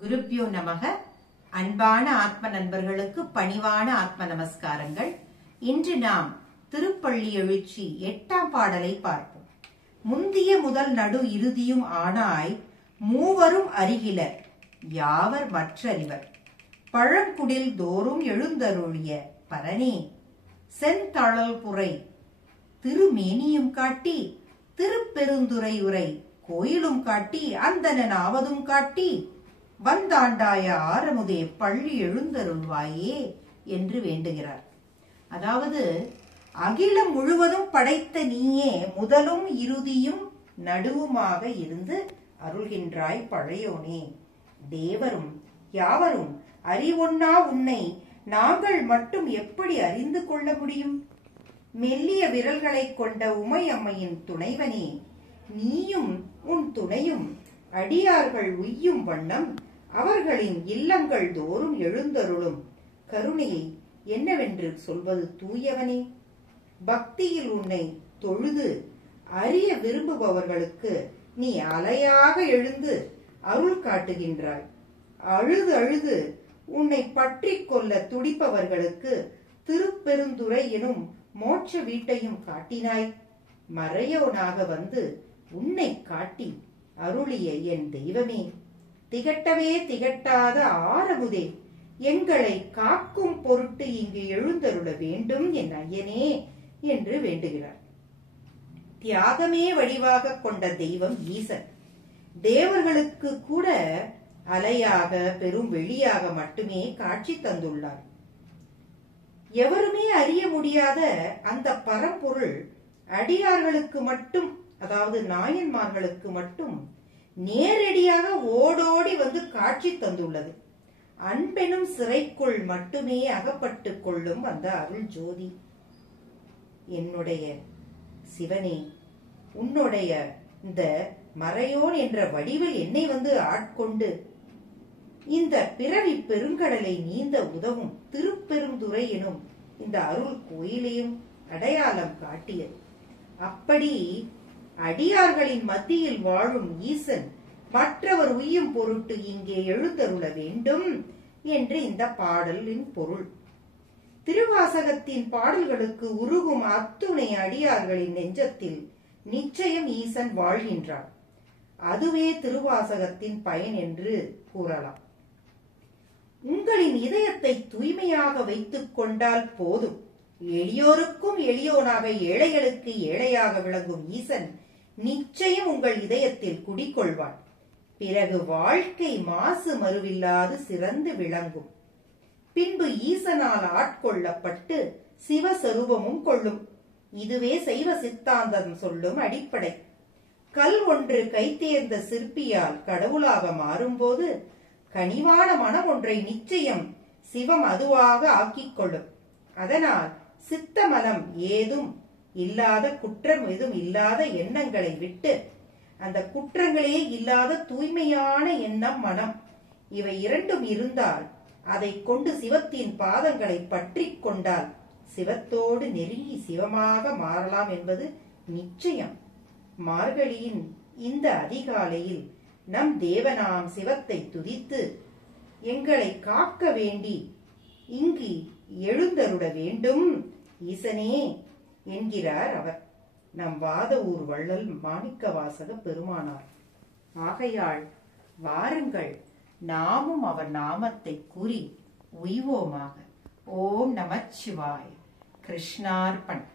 குருப்யோ நமக. அன்பான ஆத்ம நண்பர்களுக்கு பணிவான ஆத்ம நமஸ்காரங்கள். இன்று நாம் திருப்பள்ளி எழுச்சி 8ஆம் பாடலை பார்ப்போம். முந்திய முதல் நடு இறுதியும் ஆனாய் மூவரும் அறிகிலர் யாவர் மற்றறிவர் பழங்குடில் தோறும் எழுந்தருளிய பரனே செந்தழல் புரை திருமேனியும் காட்டி திருப்பெருந்துறை உரை கோயிலும் காட்டி அந்தணன் ஆவதும் காட்டி வந்தாண்டாய ஆரமுதே பள்ளி எழுந்தருள்வாயே என்று வேண்டுகிறார். அதாவது அகிலம் முழுவதும் படைத்த நீயே முதலும் இறுதியும் நடுவுமாக இருந்து அருள்கின்றாய் பழையோனே. தேவரும் யாவரும் அறிவொன்னா உன்னை நாங்கள் மட்டும் எப்படி அறிந்து கொள்ள முடியும்? மெல்லிய விரல்களை கொண்ட உமையம்மையின் துணைவனே, நீயும் உன் துணையும் அடியார்கள் உய்யும் வண்ணம் அவர்களின் இல்லங்கள் தோறும் எழுந்தருளும் கருணையை என்னவென்று சொல்வது தூயவனே. பக்தியில் உன்னை தொழுது அறிய விரும்புபவர்களுக்கு நீ அலையாக எழுந்து அருள் காட்டுகின்றாய். அழுது அழுது உன்னை பற்றி கொள்ள துடிப்பவர்களுக்கு திருப்பெருந்துறை எனும் மோட்ச வீட்டையும் காட்டினாய். மறையோனாக வந்து உன்னை காட்டி அருளிய என் தெய்வமே, திகட்டவே திகட்டாத ஆரமுதே, எங்களை காக்கும் பொருட்டு இங்கு எழுந்தருள வேண்டும் என் ஐயனே என்று வேண்டுகிறார். தியாகமே வடிவாக கொண்ட தெய்வம் ஈசன். தேவர்களுக்கு கூட அலையாக பெரும் வெளியாக மட்டுமே காட்சி தந்துள்ளார். எவருமே அறிய முடியாத அந்த பரம்பொருள் அடியார்களுக்கு மட்டும், அதாவது நாயன்மார்களுக்கு மட்டும் நேரடியாக ஓடோடி வந்து காட்சி தந்துள்ளது. அன்பெனும் சிறைக்குள் மட்டுமே அகப்பட்டு கொள்ளும் அந்த அருள் ஜோதி. என்னுடைய சிவனே, உன்னுடைய இந்த மறையோன் என்ற வடிவில் என்னை வந்து ஆட்கொண்டு இந்த பிறவி பெருங்கடலை நீந்த உதவும் திருப்பெருந்துறை எனும் இந்த அருள் கோயிலையும் அடையாளம் காட்டியது. அப்படி அடியார்களின் மத்தியில் வாழும் ஈசன் மற்றவர் உய்யும் பொருட்டு இங்கே எழுந்தருள வேண்டும் என்று இந்த பாடலின் பொருள். திருவாசகத்தின் பாடல்களுக்கு உருகும் அத்துணை அடியார்களின் நெஞ்சத்தில் நிச்சயம் ஈசன் வாழ்கின்றார். அதுவே திருவாசகத்தின் பயன் என்று கூறலாம். உங்களின் இதயத்தை தூய்மையாக வைத்துக் கொண்டால் போதும். எளியோருக்கும் எளியோனாக ஏழைகளுக்கு ஏழையாக விளங்கும் ஈசன் நிச்சயம் உங்கள் இதயத்தில் குடிக்கொள்வான். பிறகு வாழ்க்கை மாசு மறுவில்லாது சிறந்து விளங்கும். பின்பு ஈசனால் ஆட்கொள்ளப்பட்டு சிவஸ்வரூபமும் கொள்ளும். இதுவே சைவ சித்தாந்தம் சொல்லும் அடிப்படை. கல் ஒன்று கைதேர்ந்த சிற்பியால் கடவுளாக மாறும்போது கனிவான மனம் ஒன்றை நிச்சயம் சிவம் அதுவாக ஆக்கிக் கொள்ளும். அதனால் சித்தமலம் ஏதும் இல்லாத, குற்றம் எதுவும் இல்லாத எண்ணங்களை விட்டு அந்த குற்றங்களே இல்லாத தூய்மையான எண்ணம், மனம், இவை இரண்டும் இருந்தால் அதை கொண்டு சிவத்தின் பாதங்களை பற்றி கொண்டால் சிவத்தோடு நெருங்கி சிவமாக மாறலாம் என்பது நிச்சயம். மார்கழியின் இந்த அதிகாலையில் நம் தேவனாம் சிவத்தை துதித்து எங்களை காக்க வேண்டி இங்கு எழுந்தருட வேண்டும் ஈசனே என்கிறார் அவர், நம் வாத ஊர் வள்ளல் மாணிக்கவாசக பெருமானார். ஆகையால் வாருங்கள் நாமும் அவர் நாமத்தை கூறி உய்வோமாக. ஓம் நமச்சிவாய. கிருஷ்ணார்பணம்.